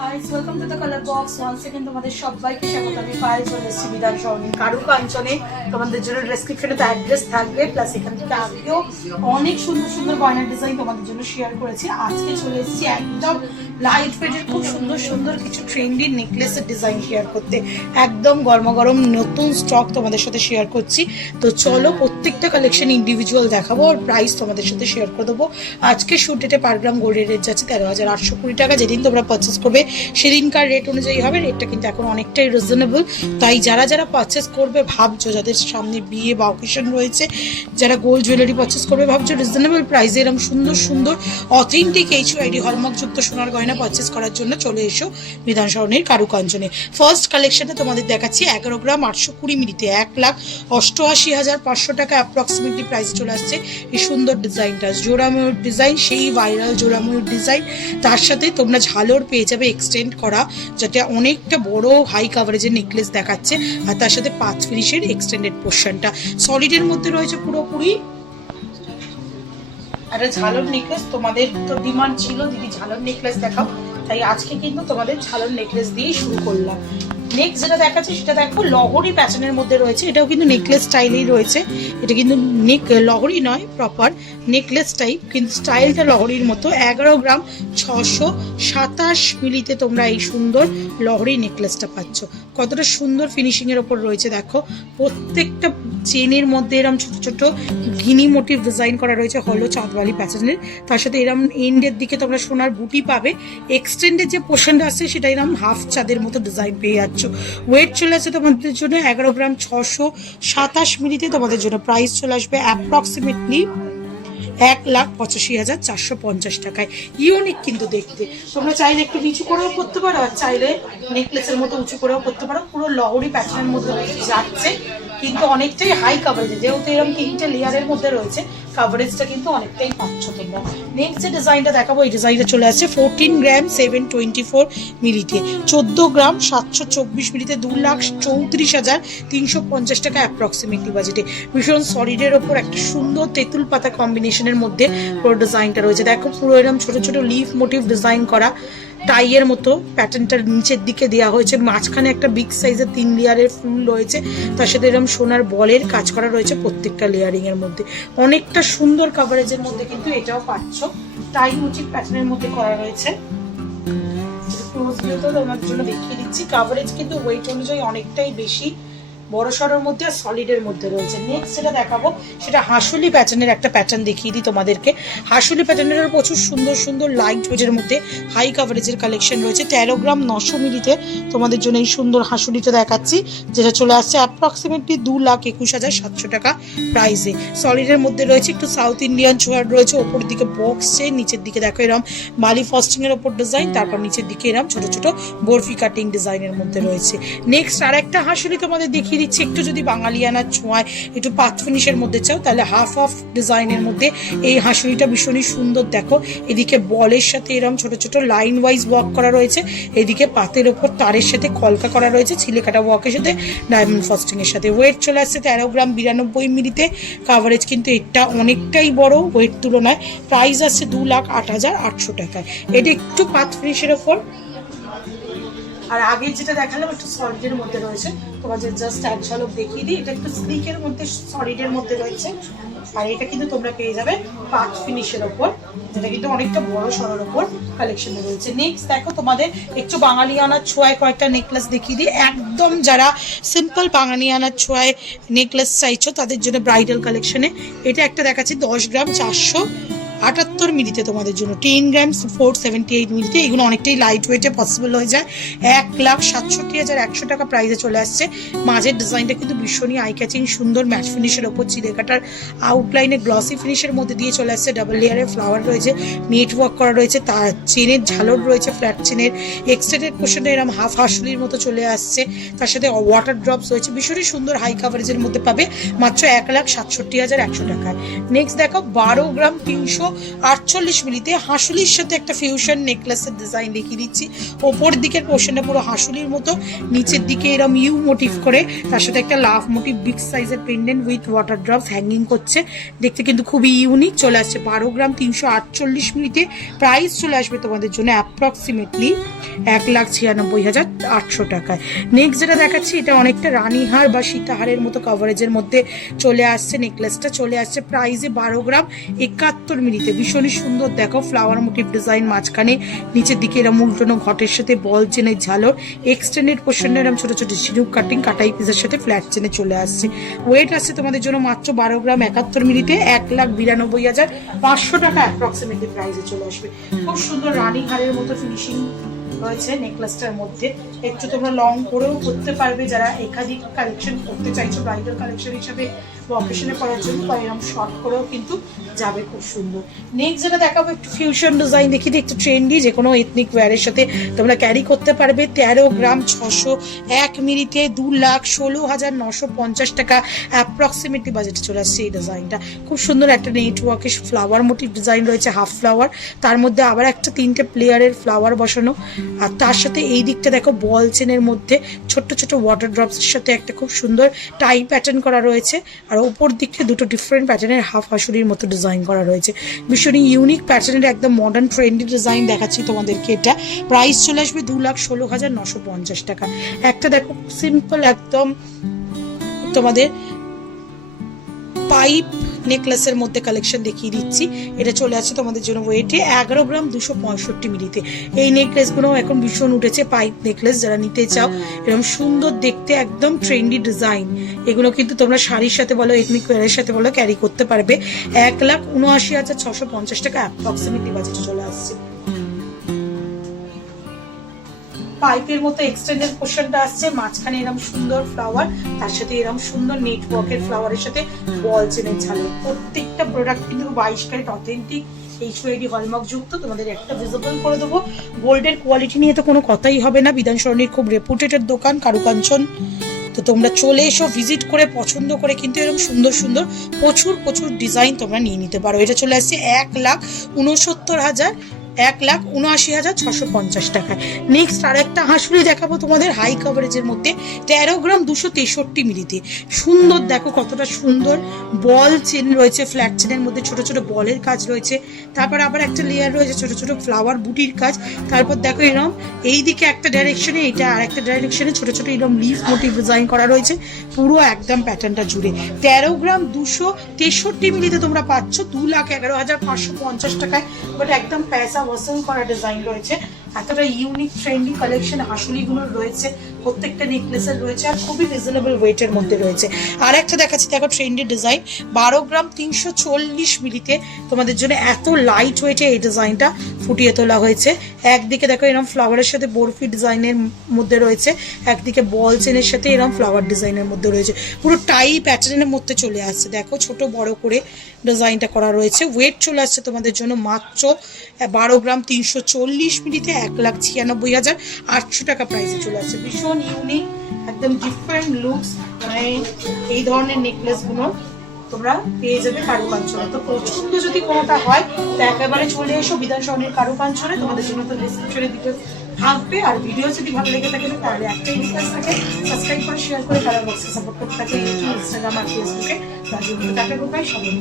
Guys, welcome to the color box. Once again তোমাদের সবাইকে স্বাগত। আমি পায়ে চলে এসেছি বিধান সরণি কারুকাঞ্চনে। তোমাদের জন্য ডেসক্রিপশনে তো অ্যাড্রেস থাকবে, প্লাস এখান থেকে আগেও অনেক সুন্দর সুন্দর গয়নার ডিজাইন তোমাদের জন্য শেয়ার করেছি। আজকে চলে এসেছি একদম লাইট ওয়েটের খুব সুন্দর সুন্দর কিছু ট্রেন্ডি নেকলেসের ডিজাইন শেয়ার করতে। একদম গরমাগরম নতুন স্টক তোমাদের সাথে শেয়ার করছি। তো চলো প্রত্যেকটা কালেকশন ইন্ডিভিজুয়াল দেখাবো আর প্রাইস তোমাদের সাথে শেয়ার করে দেবো। আজকে শুট ডেটে পার গ্রাম গোল্ডের রেট যাচ্ছে 13,820 টাকা। যেদিন তোমরা পারচেস করবে সেদিনকার রেট অনুযায়ী হবে। রেটটা কিন্তু এখন অনেকটাই রিজনেবল। তাই যারা যারা পারচেস করবে ভাবছো, যাদের সামনে বিয়ে বা অকেশন রয়েছে, যারা গোল্ড জুয়েলারি পারচেস করবে ভাবছো রিজনেবল প্রাইসে এরকম সুন্দর সুন্দর অথেন্টিক HUID হলমার্কযুক্ত সোনার গয়না পারচেস করার জন্য চলে এসো বিধান সরণির কারুকাঞ্চনে। ফার্স্ট কালেকশনে তোমাদের দেখাচ্ছি 11 গ্রাম 820 মিলিতে 1,88,500 টাকা অ্যাপ্রক্সিমেটলি প্রাইস চলে আসছে এই সুন্দর ডিজাইনটা। জোড়াময়ূর ডিজাইন, সেই ভাইরাল জোড়াময়ূর ডিজাইন, তার সাথে তোমরা ঝালর পেয়ে যাবে এক্সটেন্ড করা, যেটা অনেকটা বড় হাই কাভারেজের নেকলেস দেখাচ্ছে। আর তার সাথে পাঁচ ফিনিশের এক্সটেন্ডেড পোর্শনটা সলিডের মধ্যে রয়েছে পুরোপুরি। একটা ঝালর নেকলেস, তোমাদের তো ডিমান্ড ছিল দিদি ঝালর নেকলেস দেখাও, তাই আজকে কিন্তু তোমাদের ঝালর নেকলেস দিয়েই শুরু করলাম। নেক্সট যেটা দেখাচ্ছি সেটা দেখো লহরি প্যাটার্নের মধ্যে রয়েছে। এটাও কিন্তু নেকলেস স্টাইলেই রয়েছে। এটা কিন্তু লহরি নয়, প্রপার নেকলেস টাইপ, কিন্তু স্টাইলটা লহরির মতো। 11 গ্রাম 627 মিলিতে তোমরা এই সুন্দর লহরি নেকলেসটা পাচ্ছ। কতটা সুন্দর ফিনিশিং এর ওপর রয়েছে দেখো। প্রত্যেকটা চেনের মধ্যে এরকম ছোট ছোট ঘিনি মোটিভ ডিজাইন করা রয়েছে হলো চাঁদওয়ালি প্যাটার্নের। তার সাথে এরকম এন্ডের দিকে তোমরা সোনার বুটি পাবে। এক্সটেন্ডের যে পোর্শনটা আছে সেটা এরকম হাফ চাঁদের মতো ডিজাইন পেয়ে যাচ্ছ। ওয়েট চলে আসছে তোমাদের জন্য 11 গ্রাম 627 মিলিতে। তোমাদের জন্য প্রাইস চলে আসবে অ্যাপ্রক্সিমেটলি 1,85,450 টাকায়। ইউনিক কিন্তু দেখতে। তোমরা চাইলে একটু নিচু করেও করতে পারো, আর চাইলে নেকলেসের মতো উঁচু করেও করতে পারো। পুরো লহরি প্যাটার্নের মধ্যে যাচ্ছে, কিন্তু অনেকটাই হাই কাভারেজ। যেহেতু এরকম 3টে লেয়ারের মধ্যে রয়েছে, কাভারেজটা কিন্তু অনেকটাই পাচ্ছ তোমরা। নেক্সট যে ডিজাইনটা দেখাবো, এই ডিজাইনটা চলে আসছে 14 গ্রাম 724 মিলিতে, 14 গ্রাম 724 মিলিতে 2,34,350 টাকা অ্যাপ্রক্সিমেটলি বাজেটে। ভীষণ সলিডের ওপর একটা সুন্দর তেঁতুল পাতা কম্বিনেশনের মধ্যে পুরো ডিজাইনটা রয়েছে। দেখো পুরো এরকম ছোট ছোট লিফ মোটিভ ডিজাইন করা, টাইয়ের মতো প্যাটার্নটার নিচের দিকে দেওয়া হয়েছে। মাঝখানে একটা বিগ সাইজের 3 লেয়ারের ফুল রয়েছে, তার সাথে এরকম সোনার বলের কাজ করা রয়েছে প্রত্যেকটা লেয়ারিং এর মধ্যে। অনেকটা সুন্দর কাভারেজের মধ্যে কিন্তু এটাও পাচ্ছ। টাই মোটিভ প্যাটার্নের মধ্যে করা রয়েছে। ক্লোজ ভিউতেও তোমাদের জন্য দেখিয়ে দিচ্ছি। কাভারেজ কিন্তু ওয়েট অনুযায়ী অনেকটাই বেশি, বড় সড়োর মধ্যে আর সলিডের মধ্যে রয়েছে। নেক্সট যেটা দেখাবো সেটা হাসুলি প্যাটার্নের একটা প্যাটার্ন দেখিয়ে দিই তোমাদেরকে। হাসুলি প্যাটার্নের প্রচুর সুন্দর সুন্দর লাইট ওয়েটের মধ্যে হাই কাভারেজের কালেকশন রয়েছে। 13 গ্রাম 900 মিলিতে তোমাদের জন্য এই সুন্দর হাসুলিটা দেখাচ্ছি, যেটা চলে আসছে অ্যাপ্রক্সিমেটলি 2,21,700 টাকা প্রাইসে। সলিডের মধ্যে রয়েছে একটু সাউথ ইন্ডিয়ান ছোঁয়ার রয়েছে। ওপর দিকে বক্সে, নিচের দিকে দেখো এরম মালি ফস্টিং এর ওপর ডিজাইন, তারপর নিচের দিকে এরম ছোট ছোট বরফি কাটিং ডিজাইনের মধ্যে রয়েছে। নেক্সট আর একটা হাসুলি তোমাদের দেখিয়ে দিচ্ছি। একটু যদি বাঙালিয়ানার ছোঁয়ায় একটু পাত ফিনিশের মধ্যে চাও, তাহলে হাফ হাফ ডিজাইনের মধ্যে এই হাসুলিটা ভীষণই সুন্দর। দেখো এদিকে বলের সাথে এরকম ছোট ছোট লাইন ওয়াইজ ওয়ার্ক করা রয়েছে, এদিকে পাতের ওপর তারের সাথে কলকা করা রয়েছে, ছিলে কাটা ওয়ার্কের সাথে ডায়মন্ড ফস্টিং এর সাথে। ওয়েট চলে আসছে 13 গ্রাম 92 মিলিতে। কাভারেজ কিন্তু এটা অনেকটাই বড় ওয়েট তুলনায়। প্রাইস আসছে 2,08,800 টাকায়। এটা একটু পাত ফিনিশের ওপর। আর আগে যেটা দেখালাম একটু সলিডের মধ্যে রয়েছে, তোমাদের জাস্ট এক ঝলক দেখিয়ে দিই। এটা একটু স্লিকের মধ্যে সলিডের মধ্যে রয়েছে, আর এটা কিন্তু তোমরা পেয়ে যাবে পাত ফিনিশের ওপর, যেটা কিন্তু অনেকটা বড় সড়োর ওপর কালেকশনে রয়েছে। নেক্সট দেখো তোমাদের একটু বাঙালিয়ানার ছোঁয়ায় কয়েকটা নেকলেস দেখিয়ে দিই। একদম যারা সিম্পল বাঙালিয়ানার ছোঁয়ায় নেকলেস চাইছো তাদের জন্য ব্রাইডাল কালেকশনে এটা একটা দেখাচ্ছি 10 গ্রাম 478 মিলিতে তোমাদের জন্য। 10 গ্রাম 478 মিলিতে। এগুলো অনেকটাই লাইট ওয়েটে পসিবল হয়ে যায়। 1,67,100 টাকা প্রাইসে চলে আসছে। মাঝের ডিজাইনটা কিন্তু ভীষণই আই ক্যাচিং, সুন্দর ম্যাট ফিনিশের ওপর চিলে কাটার আউটলাইনে গ্লসি ফিনিশের মধ্যে দিয়ে চলে আসছে। ডাবল লেয়ারের ফ্লাওয়ার রয়েছে, নেট ওয়ার্ক করা রয়েছে, তার চেনের ঝালর রয়েছে, ফ্ল্যাট চেনের এক্সটেন্ডেড পোর্শনটা এরকম হাফ হাসুলির মতো চলে আসছে। তার সাথে ওয়াটার ড্রপস রয়েছে, ভীষণই সুন্দর হাই কাভারেজের মধ্যে পাবে মাত্র 1,67,100 টাকায়। নেক্সট দেখো 12 গ্রাম 300 248 মিলিতে হাঁসুলির সাথে একটা ফিউশন নেকলেসের ডিজাইন দেখিয়ে দিচ্ছি। ওপর দিকের পোর্শনটা পুরো হাঁসুলির মতো, নিচের দিকে এরকম ইউ মোটিভ করে, তার সাথে একটা লাভ মোটিভ বিগ সাইজের pendant with water drops hanging করছে। দেখতে কিন্তু খুবই ইউনিক। চলে আসছে 12 গ্রাম 348 মিলিতে। প্রাইস চলে আসবে তোমাদের জন্য অ্যাপ্রক্সিমেটলি 1,96,800 টাকায়। নেক্সট যেটা দেখাচ্ছি এটা অনেকটা রানীহার বা সীতাহারের মতো কভারেজের মধ্যে চলে আসছে। নেকলেসটা চলে আসছে প্রাইসে 12 গ্রাম 71 মিলিতে। ভীষণই সুন্দর, দেখো ফ্লাওয়ার মোটিভ ডিজাইন, মাঝখানে নিচের দিকে এরম উল্টানো ঘটের সাথে বল চেনের ঝালর, এক্সটেন্ডেড পোর্শনে এরম ছোট ছোট ঝিনুক কাটিং কাটাই পিসের সাথে ফ্ল্যাট চেনে চলে আসছে। ওয়েট আসছে তোমাদের জন্য মাত্র 12 গ্রাম 71 মিলিতে 1,92,500 টাকা অ্যাপ্রক্সিমেটলি প্রাইসে চলে আসবে। খুব সুন্দর রানীহারের মতো ফিনিশিং রয়েছে নেকলেসটার মধ্যে। একটু তোমরা লং করেও করতে পারবে যারা একাধিক কালেকশন করতে চাইছো ব্রাইডাল কালেকশন হিসাবে বা অকেশনে পরার জন্য, বা এরকম শর্ট করেও কিন্তু যাবে, খুব সুন্দর। নেক্সট যেটা দেখাবো একটু ফিউশন ডিজাইন দেখিয়ে দিই, একটু ট্রেন্ডি, যে কোনো এথনিক ওয়্যারের সাথে তোমরা ক্যারি করতে পারবে। 13 গ্রাম 601 মিলিতে 2,16,950 টাকা অ্যাপ্রক্সিমেটলি বাজেটে চলে আসছে এই ডিজাইনটা। খুব সুন্দর একটা নেটওয়ার্কে ফ্লাওয়ার মোটিভ ডিজাইন রয়েছে, হাফ ফ্লাওয়ার, তার মধ্যে আবার একটা 3টে প্লেয়ারের ফ্লাওয়ার বসানো, আর তার সাথে এই দিকটা দেখো বল চেনের মধ্যে ছোট্ট ছোট ওয়াটার ড্রপসের সাথে একটা খুব সুন্দর টাই প্যাটার্ন করা রয়েছে, আর ওপর দিকে দুটো ডিফারেন্ট প্যাটার্নের হাফ হাসুরির মতো ডিজাইন করা রয়েছে। ভীষণই ইউনিক প্যাটার্নের একদম মডার্ন ট্রেন্ডি ডিজাইন দেখাচ্ছি তোমাদেরকে। এটা প্রাইস চলে আসবে 2,16,950 টাকা। একটা দেখো সিম্পল একদম তোমাদের পাইপ নেকলেসের মধ্যে কালেকশন দেখিয়ে দিচ্ছি। এটা চলে আসছে তোমাদের জন্য ওয়েটে 11 গ্রাম 265 মিলিতে। এই নেকলেসগুলো এখন ভীষণ উঠেছে, পাইপ নেকলেস যারা নিতে চাও, এরকম সুন্দর দেখতে একদম ট্রেন্ডি ডিজাইন। এগুলো কিন্তু তোমরা শাড়ির সাথে বলো এথনিক ওয়্যারের সাথে বলো ক্যারি করতে পারবে। 1,79,650 টাকা অ্যাপ্রক্সিমেটলি বাজেটে চলে আসছে। পাইপের মতো এক্সটেন্ডেড পোর্শনটা আসছে, মাঝখানে এরকম সুন্দর ফ্লাওয়ার, তার সাথে এরকম সুন্দর নেটওয়ার্কের ফ্লাওয়ারের সাথে বল চেনের ঝালর। প্রত্যেকটা প্রোডাক্ট কিন্তু 22 ক্যারেট অথেন্টিক HYD হলমার্ক যুক্ত। তোমাদের একটা ভিজিবল করে দেবো। গোল্ডের কোয়ালিটি নিয়ে তো কোনো কথাই হবে না, বিধান সরণির খুব রেপুটেড দোকান কারুকাঞ্চন। তো তোমরা চলে এসো, ভিজিট করে পছন্দ করে কিন্তু এরকম সুন্দর সুন্দর প্রচুর প্রচুর ডিজাইন তোমরা নিয়ে নিতে পারো। এটা চলে আসছে 1,79,650 টাকায়। নেক্সট আর একটা হাঁসুলি দেখাবো তোমাদের হাই কভারেজের মধ্যে, 13 গ্রাম 263 মিলিতে। সুন্দর, দেখো কতটা সুন্দর বল চেন রয়েছে, ফ্ল্যাট চেনের মধ্যে ছোট ছোট বলের কাজ রয়েছে, তারপর আবার একটা লেয়ার রয়েছে ছোট ছোট ফ্লাওয়ার বুটির কাজ, তারপর দেখো এরকম এইদিকে একটা ডাইরেকশনে, এটা আর একটা ডাইরেকশনে ছোট ছোট এরকম লিফ মোটিভ ডিজাইন করা রয়েছে পুরো একদম প্যাটার্নটা জুড়ে। 13 গ্রাম 263 মিলিতে তোমরা পাচ্ছ 2,11,550 টাকায়। বাট একদম পয়সা ওয়াসুল করা ডিজাইন রয়েছে, এতটা ইউনিক ট্রেন্ডি কালেকশন হাঁসুলিগুলোর রয়েছে, প্রত্যেকটা নেকলেসের রয়েছে, আর খুবই রিজনেবল ওয়েটের মধ্যে রয়েছে। আর একটা দেখাচ্ছি, দেখো ট্রেন্ডি ডিজাইন 12 গ্রাম 340 মিলিতে তোমাদের জন্য এত লাইট ওয়েটে এই ডিজাইনটা ফুটিয়ে তোলা হয়েছে। একদিকে দেখো এরকম ফ্লাওয়ারের সাথে বরফি ডিজাইনের মধ্যে রয়েছে, একদিকে বল চেনের সাথে এরকম ফ্লাওয়ার ডিজাইনের মধ্যে রয়েছে, পুরো টাই প্যাটার্নের মধ্যে চলে আসছে। দেখো ছোট বড় করে ডিজাইনটা করা রয়েছে। ওয়েট চলে আসছে তোমাদের জন্য মাত্র 12 গ্রাম 340 মিলিতে 1,96,800 টাকা প্রাইসে চলে আসছে। ভীষণ ইউনিক, একদম ডিফারেন্ট লুকস, মানে এই ধরনের নেকলেসগুলো তোমরা পেয়ে যাবে কারুকাঞ্চলে। তো পছন্দ যদি কোনোটা হয় তো একেবারে চলে এসো বিধান সরণির কারুকাঞ্চলে, তোমাদের জন্য তো ডিসক্রিপশনে ডিটেলস থাকবে। আর ভিডিও যদি ভালো লেগে থাকে তাহলে একটাই রিকোয়েস্ট থাকে, সাবস্ক্রাইব করে শেয়ার করে কালার বক্সে সাপোর্ট করতে থাকে ইনস্টাগ্রাম আর ফেসবুকে। তার জন্য টাকা ঢোকায় সবাই।